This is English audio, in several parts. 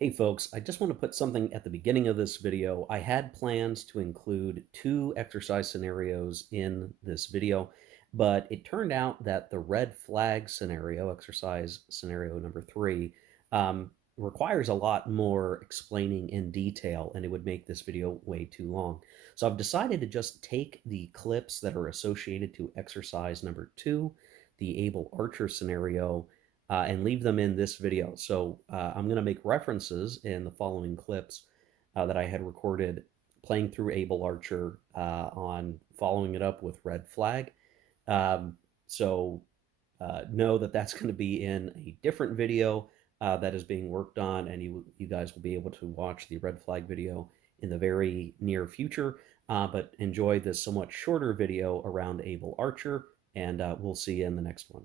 Hey folks, I just want to put something at the beginning of this video. I had plans to include two exercise scenarios in this video, but it turned out that the red flag scenario, exercise scenario number three, requires a lot more explaining in detail, and it would make this video way too long. So I've decided to just take the clips that are associated to exercise number two, the Able Archer scenario, and leave them in this video. So I'm going to make references in the following clips that I had recorded playing through Able Archer on following it up with Red Flag. So know that that's going to be in a different video that is being worked on, and you guys will be able to watch the Red Flag video in the very near future. But enjoy this somewhat shorter video around Able Archer, and we'll see you in the next one.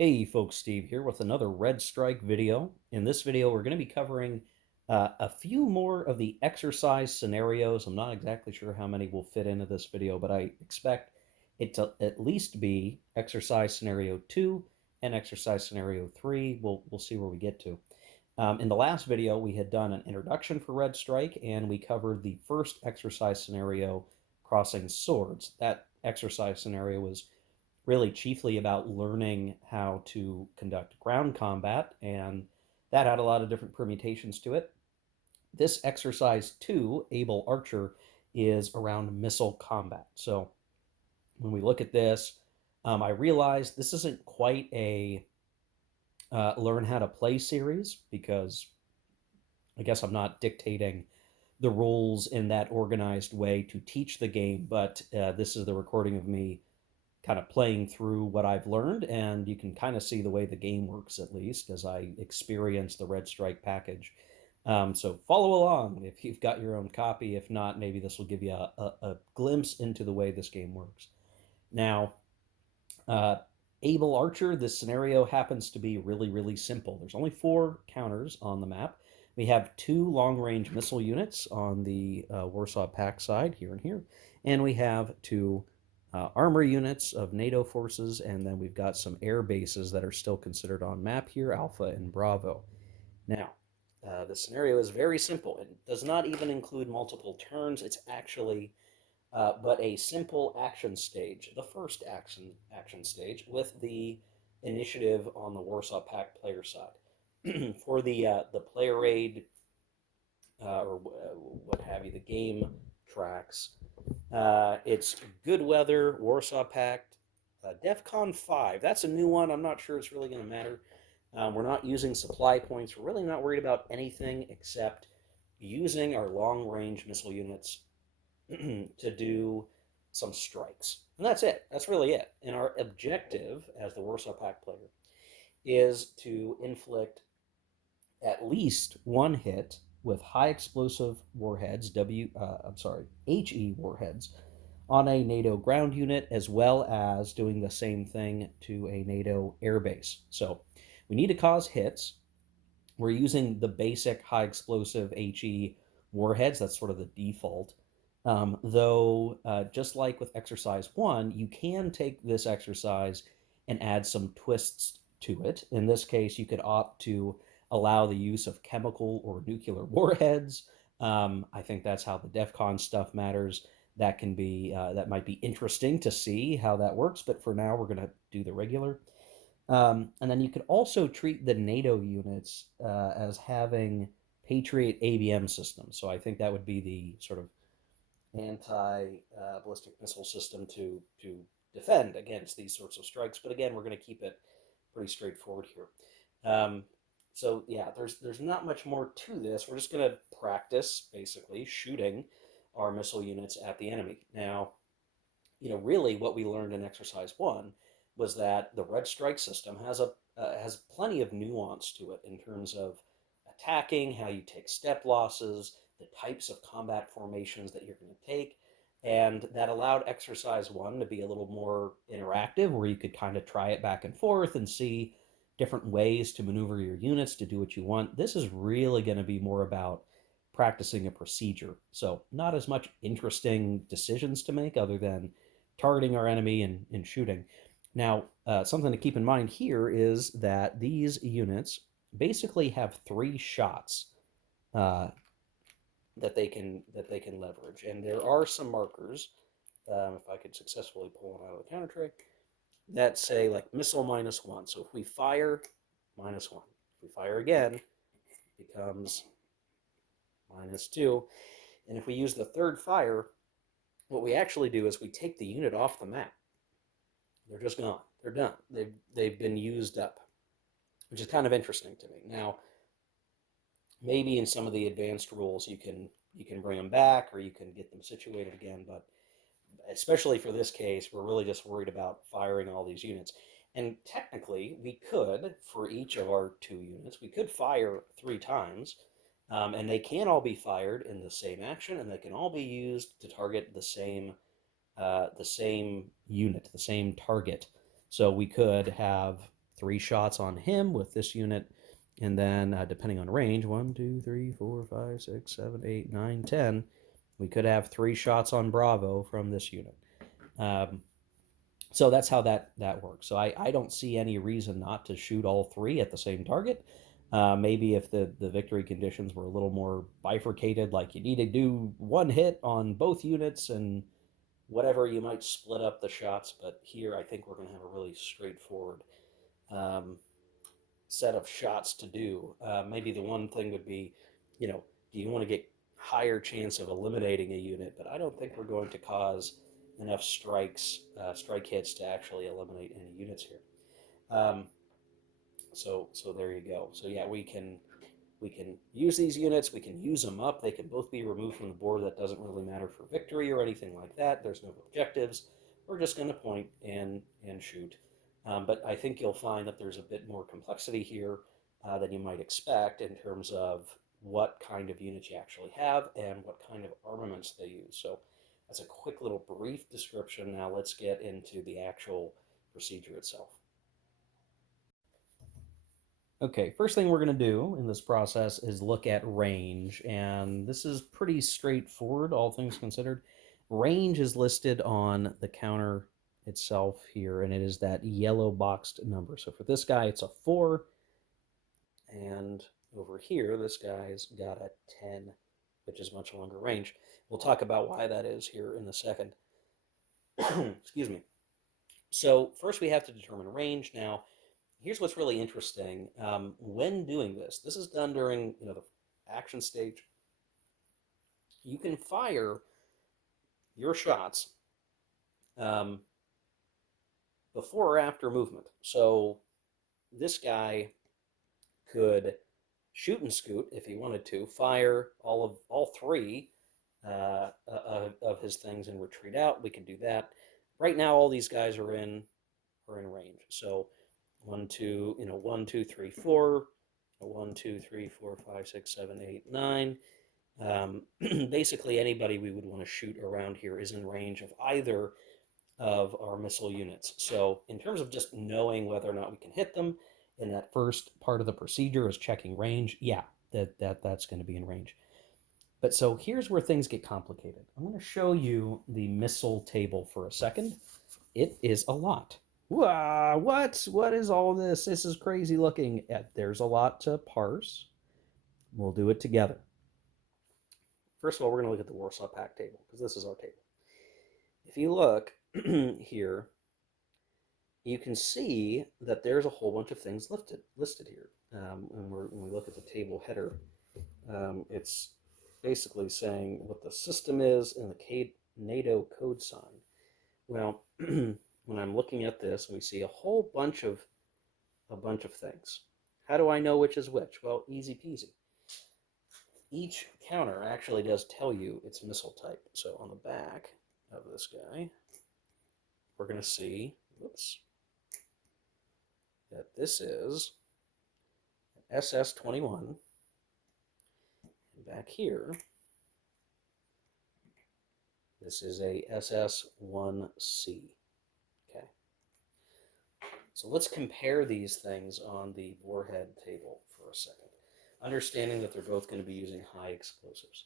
Hey folks, Steve here with another Red Strike video. In this video, we're going to be covering a few more of the exercise scenarios. I'm not exactly sure how many will fit into this video, but I expect it to at least be exercise scenario 2 and exercise scenario 3. We'll see where we get to. In the last video, we had done an introduction for Red Strike, and we covered the first exercise scenario, Crossing Swords. That exercise scenario was really chiefly about learning how to conduct ground combat, and that had a lot of different permutations to it. This exercise 2, Able Archer, is around missile combat. So when we look at this, I realized this isn't quite a learn how to play series, because I guess I'm not dictating the rules in that organized way to teach the game, but this is the recording of me kind of playing through what I've learned, and you can kind of see the way the game works, at least as I experience the Red Strike package. So follow along if you've got your own copy. If not, maybe this will give you a glimpse into the way this game works. Now, Able Archer, this scenario happens to be really, really simple. There's only 4 counters on the map. We have 2 long-range missile units on the Warsaw Pact side, here and here, and we have 2 armor units of NATO forces, and then we've got some air bases that are still considered on map here, Alpha and Bravo. Now, the scenario is very simple. It does not even include multiple turns. It's actually but a simple action stage, the first action stage, with the initiative on the Warsaw Pact player side. For the player aid or what have you, the game tracks. It's Good Weather, Warsaw Pact, DEFCON 5. That's a new one. I'm not sure it's really going to matter. We're not using supply points. We're really not worried about anything except using our long-range missile units to do some strikes. And that's it. That's really it. And our objective as the Warsaw Pact player is to inflict at least one hit with high explosive warheads, HE warheads, on a NATO ground unit, as well as doing the same thing to a NATO airbase. So we need to cause hits. We're using the basic high explosive HE warheads. That's sort of the default. Though, just like with exercise 1, you can take this exercise and add some twists to it. In this case, you could opt to allow the use of chemical or nuclear warheads. I think that's how the DEFCON stuff matters. That can be that might be interesting to see how that works, but for now we're going to do the regular. And then you could also treat the NATO units as having Patriot ABM systems. So I think that would be the sort of anti-ballistic missile system to defend against these sorts of strikes. But again, we're going to keep it pretty straightforward here. So yeah, there's not much more to this. We're just going to practice basically shooting our missile units at the enemy. Now, really what we learned in exercise 1 was that the Red Strike system has plenty of nuance to it in terms of attacking, how you take step losses, the types of combat formations that you're going to take, and that allowed exercise 1 to be a little more interactive, where you could kind of try it back and forth and see different ways to maneuver your units to do what you want. This is really going to be more about practicing a procedure. So not as much interesting decisions to make other than targeting our enemy and shooting. Now, something to keep in mind here is that these units basically have 3 shots uh, that they can leverage. And there are some markers, if I could successfully pull one out of the counter tray, that say like missile -1. So if we fire, -1. If we fire again, it becomes -2. And if we use the third fire, what we actually do is we take the unit off the map. They're just gone. They're done. They've been used up, which is kind of interesting to me. Now, maybe in some of the advanced rules you can bring them back or you can get them situated again, but especially for this case, we're really just worried about firing all these units. And technically, we could, for each of our 2 units, we could fire 3 times, and they can all be fired in the same action, and they can all be used to target the same unit, the same target. So we could have 3 shots on him with this unit, and then depending on range, 1, 2, 3, 4, 5, 6, 7, 8, 9, 10. We could have 3 shots on Bravo from this unit. Um, so that's how that works. So I don't see any reason not to shoot all 3 at the same target. Maybe if the victory conditions were a little more bifurcated, like you need to do 1 hit on both units and whatever, you might split up the shots. But here, I think we're going to have a really straightforward um, set of shots to do. Maybe the one thing would be, do you want to get higher chance of eliminating a unit? But I don't think we're going to cause enough strike hits to actually eliminate any units here. Um, so there you go. So yeah, we can use these units. We can use them up. They can both be removed from the board. That doesn't really matter for victory or anything like that. There's no objectives. We're just going to point and shoot. But I think you'll find that there's a bit more complexity here than you might expect in terms of what kind of units you actually have and what kind of armaments they use. So that's a quick little brief description. Now let's get into the actual procedure itself. Okay, first thing we're going to do in this process is look at range, and this is pretty straightforward, all things considered. Range is listed on the counter itself here, and it is that yellow boxed number. So for this guy, it's a 4, and over here, this guy's got a 10, which is much longer range. We'll talk about why that is here in a second. Excuse me. So first we have to determine range. Now, here's what's really interesting. When doing this, this is done during the action stage. You can fire your shots um, before or after movement. So this guy could shoot and scoot if he wanted to, fire all 3 of his things and retreat out. We can do that. Right now, all these guys are in range. So 1, 2, 1, 2, 3, 4, 1, 2, 3, 4, 5, 6, 7, 8, 9. Basically, anybody we would want to shoot around here is in range of either of our missile units. So in terms of just knowing whether or not we can hit them, in that first part of the procedure is checking range. Yeah, that's going to be in range. But so here's where things get complicated. I'm going to show you the missile table for a second. It is a lot. Wow, what is all this? This is crazy looking. There's a lot to parse. We'll do it together. First of all, we're going to look at the Warsaw Pact table because this is our table. If you look here, you can see that there's a whole bunch of things listed here. When we look at the table header, it's basically saying what the system is and the NATO code sign. Well, when I'm looking at this, we see a whole bunch of things. How do I know which is which? Well, easy peasy. Each counter actually does tell you its missile type. So on the back of this guy, we're going to see, whoops, that this is an SS-21. And back here, this is a SS-1C. Okay. So let's compare these things on the warhead table for a second, understanding that they're both going to be using high explosives.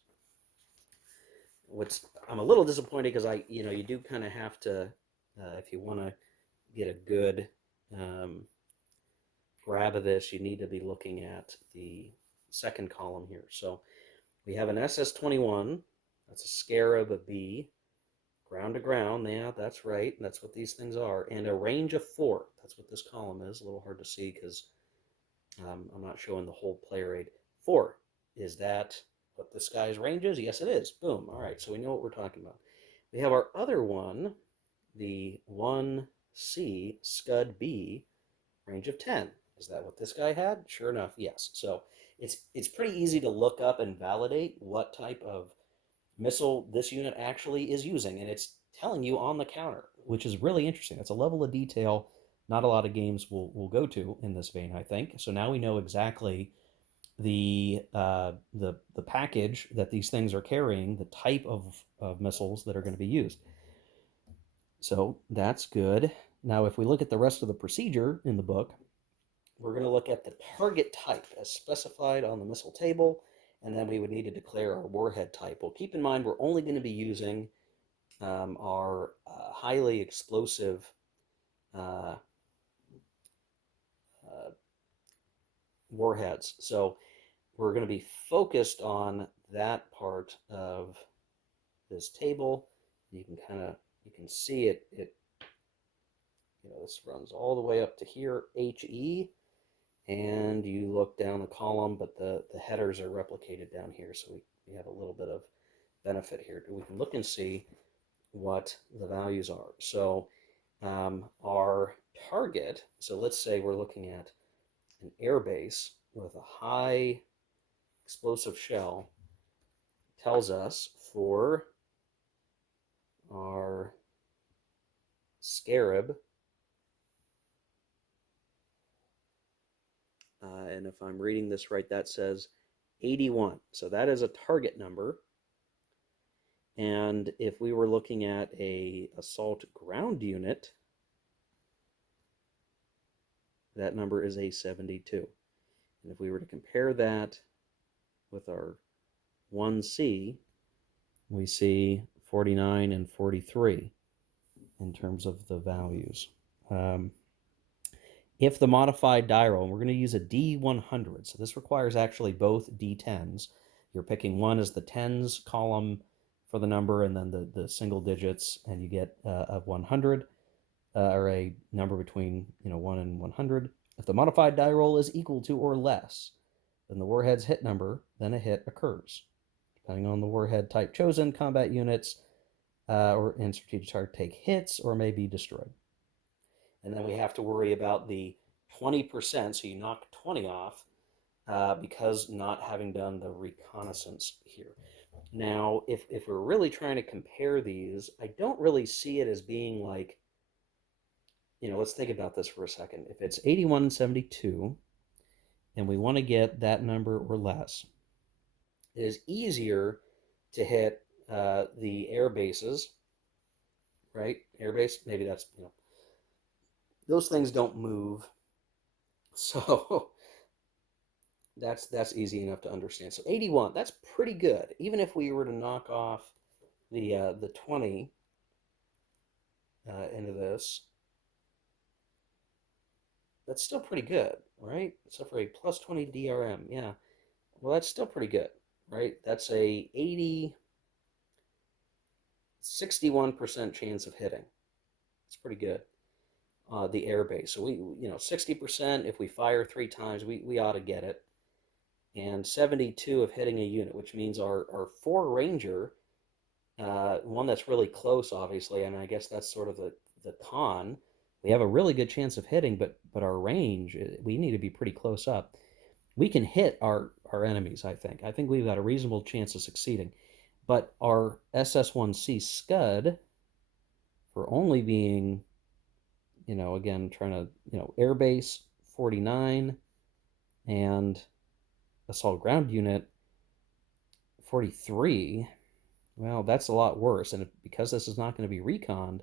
I'm a little disappointed because you do kind of have to, if you want to get a good grab of this, you need to be looking at the second column here. So we have an SS-21, that's a Scarab B, ground to ground, yeah, that's right, that's what these things are, and a range of 4, that's what this column is, a little hard to see because I'm not showing the whole player aid. 4, is that what this guy's range is? Yes, it is. Boom, all right, so we know what we're talking about. We have our other one, the 1C Scud B, range of 10. Is that what this guy had? Sure enough, yes. So it's pretty easy to look up and validate what type of missile this unit actually is using, and it's telling you on the counter, which is really interesting. It's a level of detail not a lot of games will go to in this vein, I think. So now we know exactly the package that these things are carrying, the type of missiles that are going to be used. So that's good. Now, if we look at the rest of the procedure in the book, we're going to look at the target type as specified on the missile table, and then we would need to declare our warhead type. Well, keep in mind we're only going to be using our highly explosive uh, uh, warheads. So we're going to be focused on that part of this table. You can see it. This runs all the way up to here, HE, and you look down the column, but the headers are replicated down here, so we have a little bit of benefit here. We can look and see what the values are. So our target, so let's say we're looking at an air base with a high explosive shell, tells us for our Scarab, and if I'm reading this right, that says 81. So that is a target number. And if we were looking at a assault ground unit, that number is a 72. And if we were to compare that with our 1C, we see 49 and 43 in terms of the values. If the modified die roll, and we're going to use a D100, so this requires actually both D10s. You're picking one as the tens column for the number, and then the single digits, and you get a 100, or a number between 1 and 100. If the modified die roll is equal to or less than the warhead's hit number, then a hit occurs. Depending on the warhead type chosen, combat units or in strategic target take hits or may be destroyed. And then we have to worry about the 20%, so you knock 20 off because not having done the reconnaissance here. Now, if we're really trying to compare these, I don't really see it as being like, let's think about this for a second. If it's 81 and 72, and we want to get that number or less, it is easier to hit the air bases, right? Air base, maybe that's, those things don't move. So that's easy enough to understand. So 81, that's pretty good. Even if we were to knock off the 20 into this, that's still pretty good, right? So for a plus 20 DRM, yeah. Well, that's still pretty good, right? That's a 61% chance of hitting. It's pretty good. The air base. So we, 60%, if we fire 3 times, we ought to get it. And 72 of hitting a unit, which means our 4 Ranger, one that's really close, obviously, and I guess that's sort of the con. We have a really good chance of hitting, but our range, we need to be pretty close up. We can hit our enemies, I think. I think we've got a reasonable chance of succeeding. But our SS-1C Scud, for only being, again, trying to, airbase 49 and assault ground unit 43, well, that's a lot worse. And because this is not going to be reconned,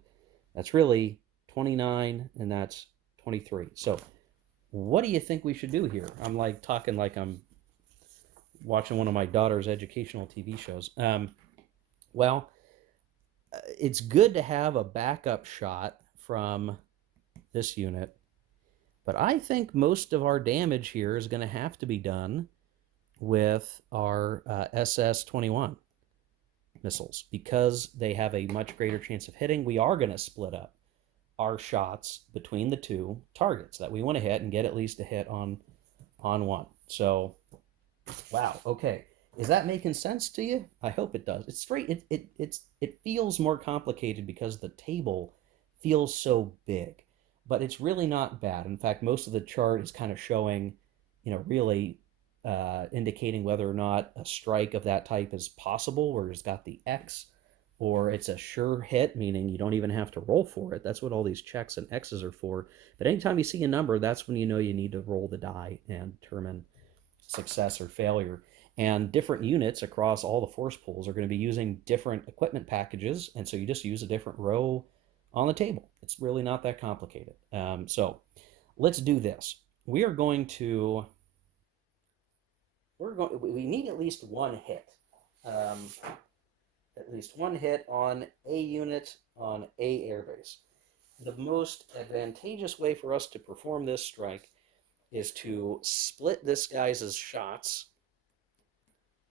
that's really 29 and that's 23. So what do you think we should do here? I'm talking like I'm watching one of my daughter's educational TV shows. Well, it's good to have a backup shot from this unit, But I think most of our damage here is going to have to be done with our SS-21 missiles because they have a much greater chance of hitting. We are going to split up our shots between the two targets that we want to hit and get at least a hit on one. So, wow. Okay. Is that making sense to you? I hope it does. It's straight. It feels more complicated because the table feels so big, but it's really not bad. In fact, most of the chart is kind of showing, really indicating whether or not a strike of that type is possible, where it's got the X, or it's a sure hit, meaning you don't even have to roll for it. That's what all these checks and X's are for. But anytime you see a number, that's when you know you need to roll the die and determine success or failure. And different units across all the force pools are going to be using different equipment packages, and so you just use a different row on the table. It's really not that complicated. So let's do this. We are going to we need at least one hit. Um, at least one hit on a unit on a airbase. The most advantageous way for us to perform this strike is to split this guy's shots,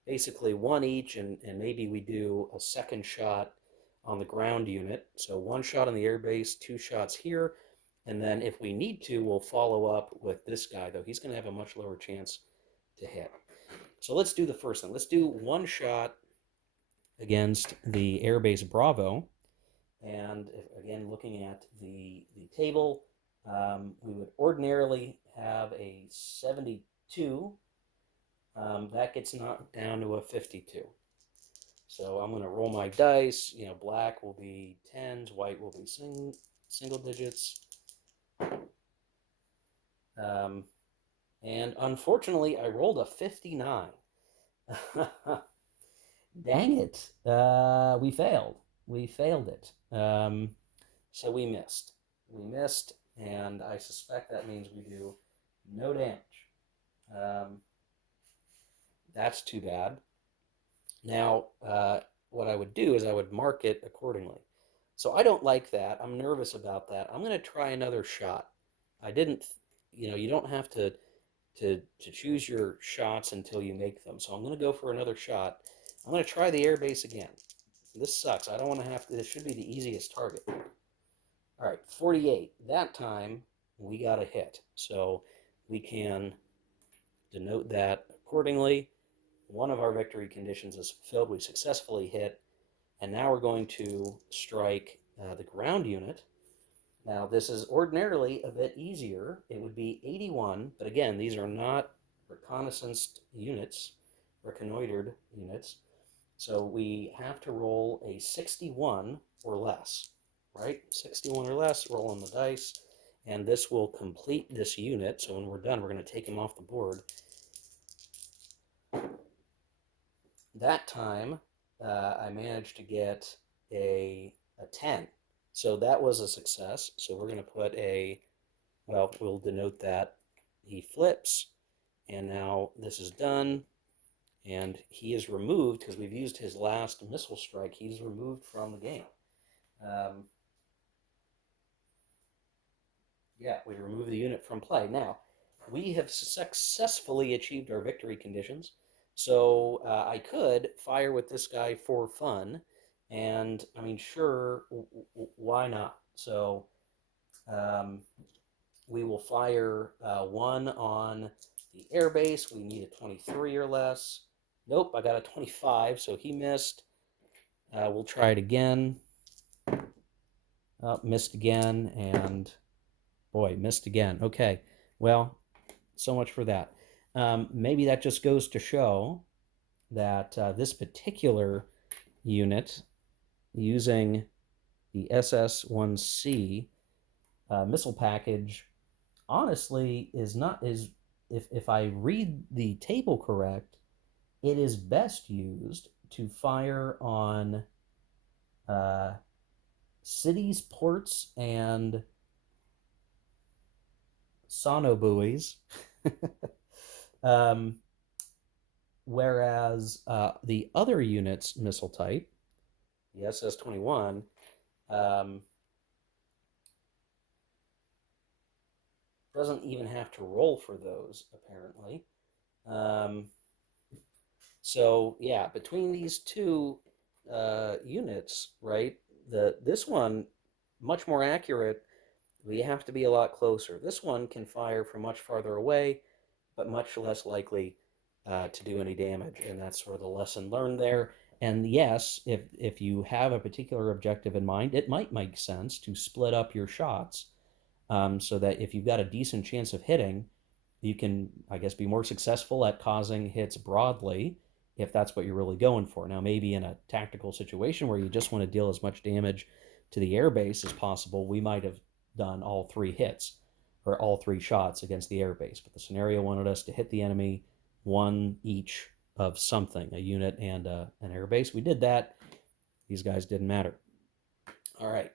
basically one each, and maybe we do a second shot on the ground unit. So one shot on the airbase, two shots here, and then if we need to, we'll follow up with this guy, though he's going to have a much lower chance to hit. So let's do the first one. Let's do one shot against the airbase Bravo. And if, again, looking at the table, we would ordinarily have a 72. That gets knocked down to a 52. So I'm going to roll my dice. Black will be tens, white will be single digits. And unfortunately, I rolled a 59. Dang it. We failed. We failed it. So we missed. We missed, and I suspect that means we do no damage. That's too bad. Now, what I would do is I would mark it accordingly. So I don't like that. I'm nervous about that. I'm going to try another shot. I didn't, you don't have to choose your shots until you make them. So I'm going to go for another shot. I'm going to try the airbase again. This sucks. I don't want to have to. This should be the easiest target. All right, 48. That time we got a hit. So we can denote that accordingly. One of our victory conditions is fulfilled. We successfully hit. And now we're going to strike the ground unit. Now, this is ordinarily a bit easier. It would be 81, but again, these are not reconnaissance units, reconnoitered units. So we have to roll a 61 or less, right? 61 or less, roll on the dice, and this will complete this unit. So when we're done, we're going to take him off the board. That time, I managed to get a 10. So that was a success. So we're going to put we'll denote that he flips. And now this is done. And he is removed because we've used his last missile strike. He's removed from the game. Yeah, we remove the unit from play. Now, we have successfully achieved our victory conditions. So I could fire with this guy for fun. And I mean, sure, why not? So we will fire one on the airbase. We need a 23 or less. Nope, I got a 25, so he missed. We'll try it again. Missed again, and boy, missed again. Okay, well, so much for that. Maybe that just goes to show that this particular unit, using the SS-1C missile package, honestly is if I read the table correct, it is best used to fire on cities, ports, and sonobuoys. Whereas the other unit's missile type, the SS-21, Doesn't even have to roll for those, apparently. Um, so yeah, between these two units, right? This one much more accurate. We have to be a lot closer. This one can fire from much farther away, but much less likely to do any damage, and that's sort of the lesson learned there. And yes, if you have a particular objective in mind, it might make sense to split up your shots so that if you've got a decent chance of hitting, you can, I guess, be more successful at causing hits broadly if that's what you're really going for. Now, maybe in a tactical situation where you just want to deal as much damage to the airbase as possible, we might have done all three hits or all three shots against the airbase. But the scenario wanted us to hit the enemy one each of something, a unit and an airbase. We did that. These guys didn't matter. All right.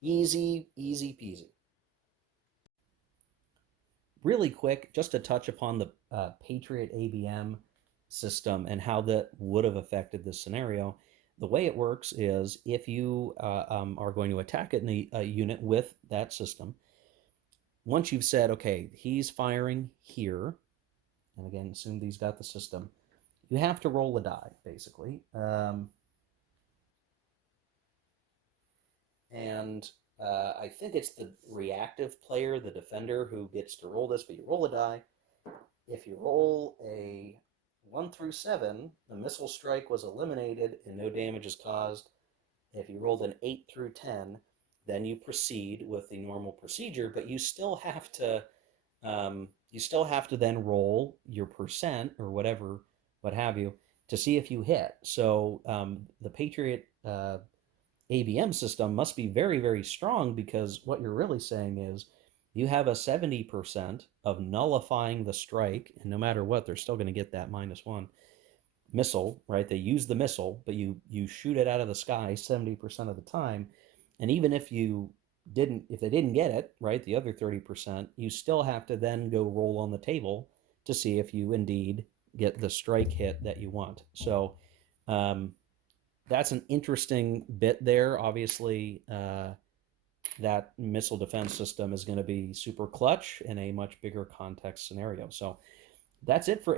Easy, easy peasy. Really quick, just to touch upon the Patriot ABM system and how that would have affected this scenario. The way it works is if you are going to attack it in a unit with that system, once you've said, okay, he's firing here, and again, assume he's got the system, you have to roll a die, basically. And I think it's the reactive player, the defender, who gets to roll this, but you roll a die. If you roll a 1 through 7, the missile strike was eliminated and no damage is caused. If you rolled an 8 through 10, then you proceed with the normal procedure, but you still have to then roll your percent or whatever, what have you, to see if you hit. So the Patriot ABM system must be very, very strong because what you're really saying is you have a 70% of nullifying the strike, and no matter what, they're still going to get that -1 missile, right? They use the missile, but you shoot it out of the sky 70% of the time. And even if they didn't get it, right, the other 30%, you still have to then go roll on the table to see if you indeed get the strike hit that you want. So that's an interesting bit there. Obviously, that missile defense system is going to be super clutch in a much bigger context scenario. So that's it for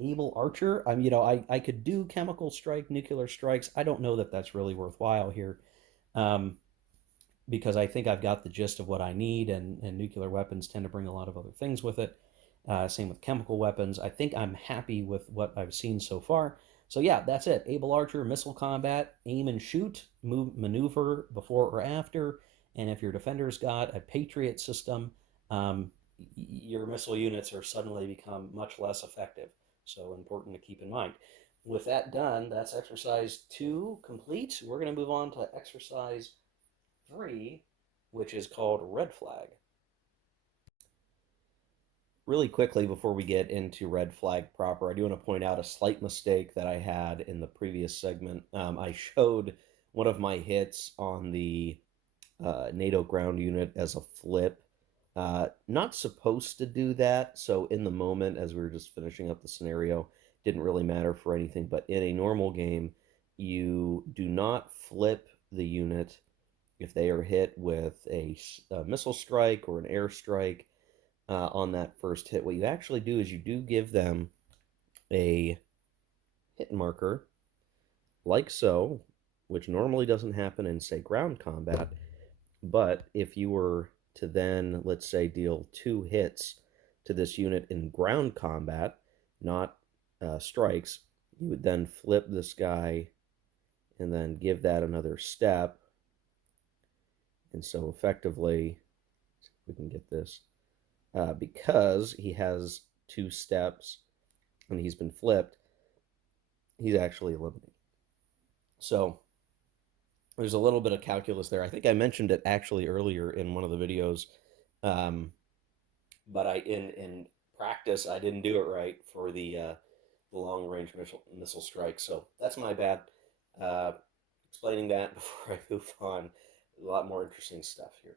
Able Archer. I could do chemical strike, nuclear strikes. I don't know that that's really worthwhile here, um, because I think I've got the gist of what I need, and nuclear weapons tend to bring a lot of other things with it. Same with chemical weapons. I think I'm happy with what I've seen so far. So yeah, that's it. Able Archer, missile combat, aim and shoot, move, maneuver before or after, and if your defender's got a Patriot system, your missile units are suddenly become much less effective. So important to keep in mind. With that done, that's exercise 2 complete. We're going to move on to exercise 3, which is called red flag. Really quickly before we get into red flag proper, I do want to point out a slight mistake that I had in the previous segment. I showed one of my hits on the NATO ground unit as a flip. Not supposed to do that, so in the moment, as we were just finishing up the scenario, didn't really matter for anything, but in a normal game, you do not flip the unit if they are hit with a missile strike or an air strike on that first hit. What you actually do is you do give them a hit marker, like so, which normally doesn't happen in, say, ground combat. But if you were to then, let's say, deal 2 hits to this unit in ground combat, not strikes, you would then flip this guy and then give that another step. And so effectively, if we can get this, because he has 2 steps and he's been flipped, he's actually eliminated. So there's a little bit of calculus there. I think I mentioned it actually earlier in one of the videos, but in practice I didn't do it right for the long range missile strike. So that's my bad. Uh, Explaining that before I move on. A lot more interesting stuff here.